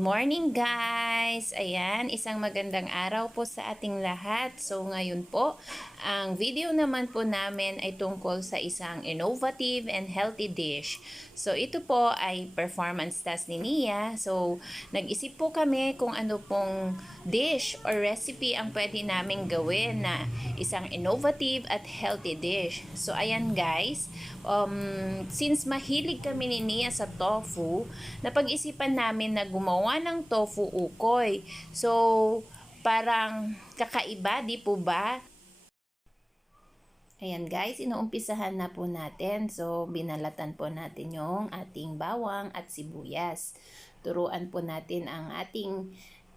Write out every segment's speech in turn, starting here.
morning guys! Ayan, isang magandang araw po sa ating lahat. So ngayon po, ang video naman po namin ay tungkol sa isang innovative and healthy dish. So ito po ay performance task ni Nia. So nag-isip po kami kung ano pong dish or recipe ang pwede naming gawin na isang innovative at healthy dish. So ayan guys, since mahilig kami ni Nia sa tofu, napag-isipan namin na gumawa ng tofu ukoy. So, parang kakaiba, di po ba? Ayan guys, inuumpisahan na po natin. So, binalatan po natin yung ating bawang at sibuyas. Turuan po natin ang ating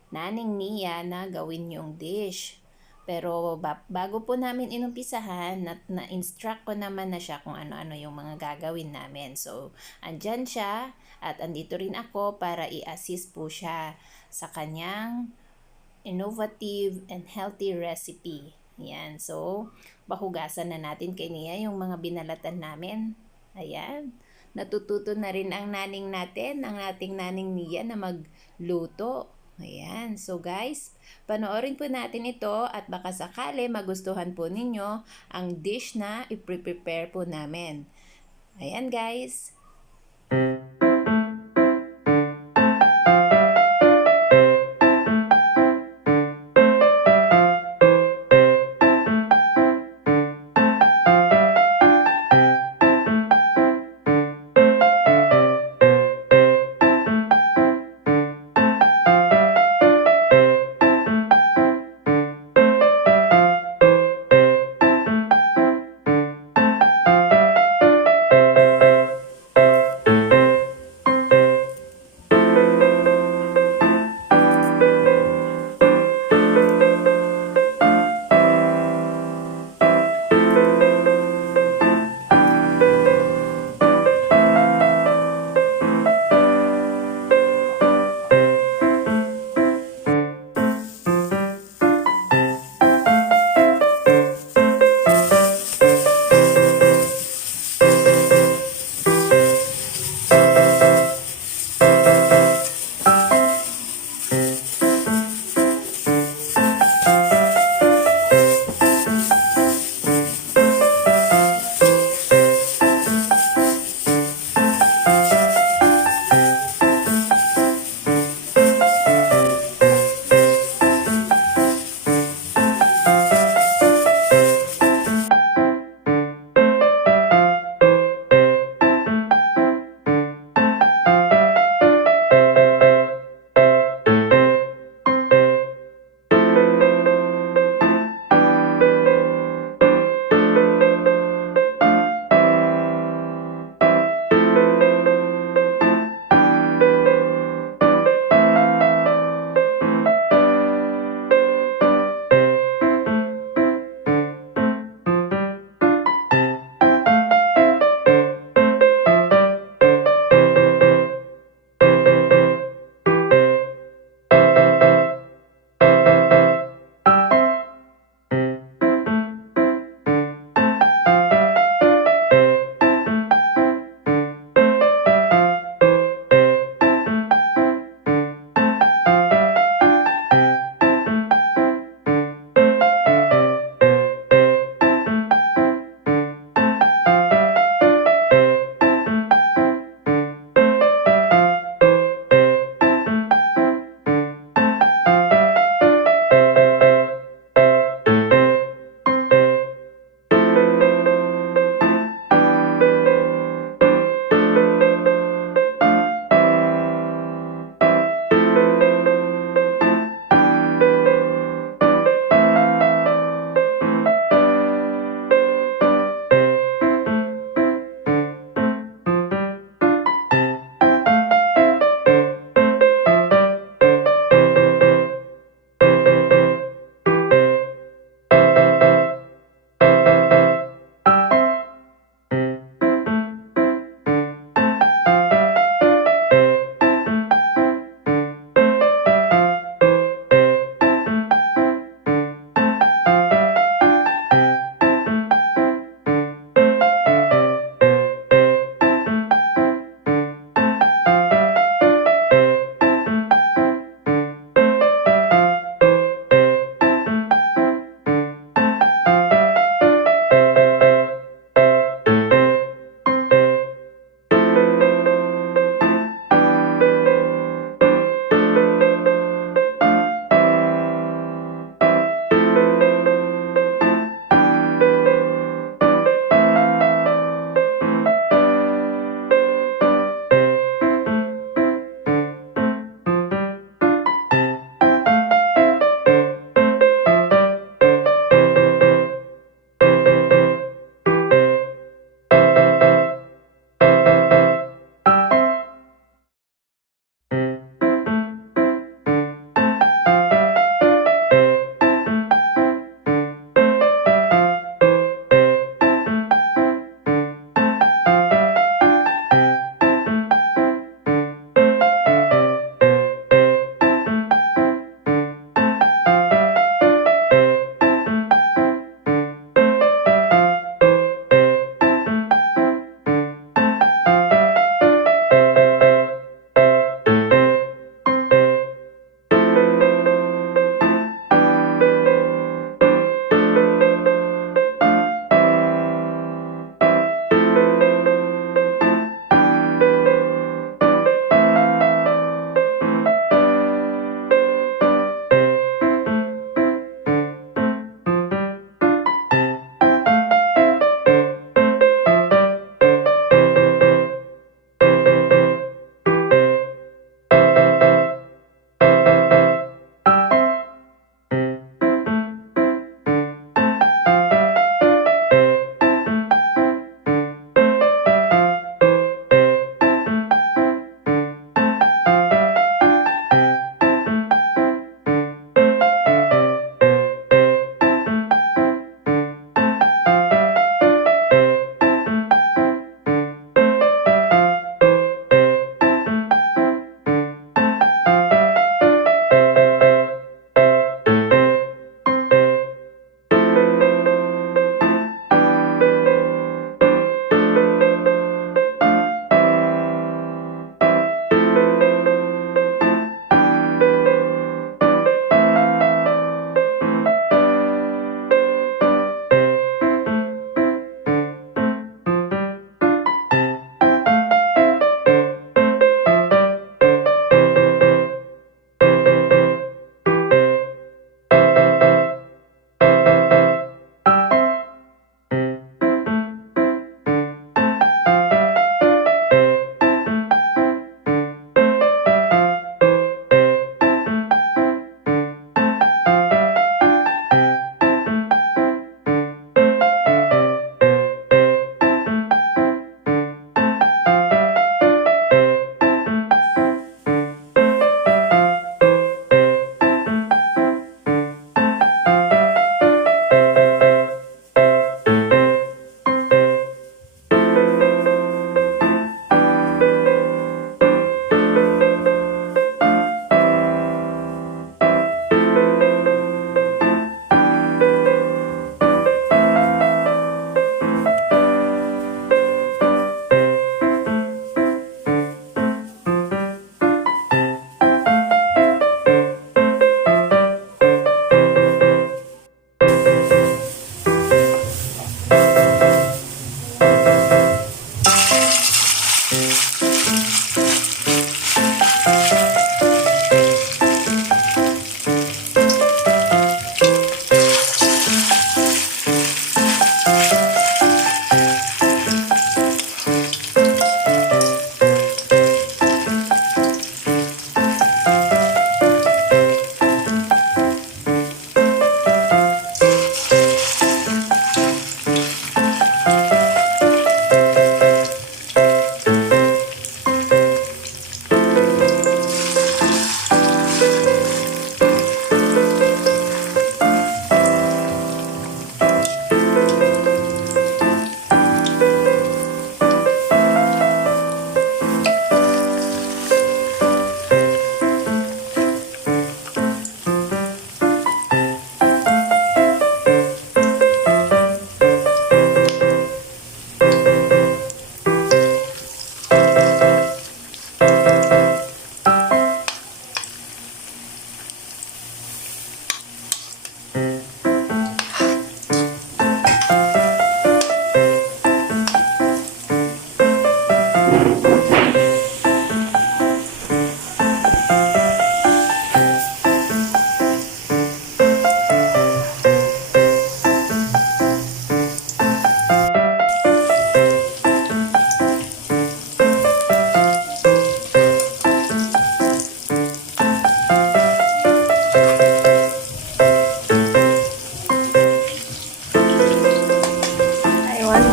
naning Nia na gawin yung dish. Pero bago po namin inumpisahan, na-instruct ko naman na siya kung ano-ano yung mga gagawin namin. So, andyan siya at andito rin ako para i-assist po siya sa kanyang innovative and healthy recipe. Yan. So, bahugasan na natin kay Nia yung mga binalatan namin. Ayan. Natututo na rin ang naning natin, ang ating naning Nia na magluto. Ayan. So guys, panoorin po natin ito at baka sakali magustuhan po ninyo ang dish na i-prepare po namin. Ayan guys.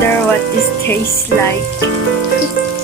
wonder what this tastes like.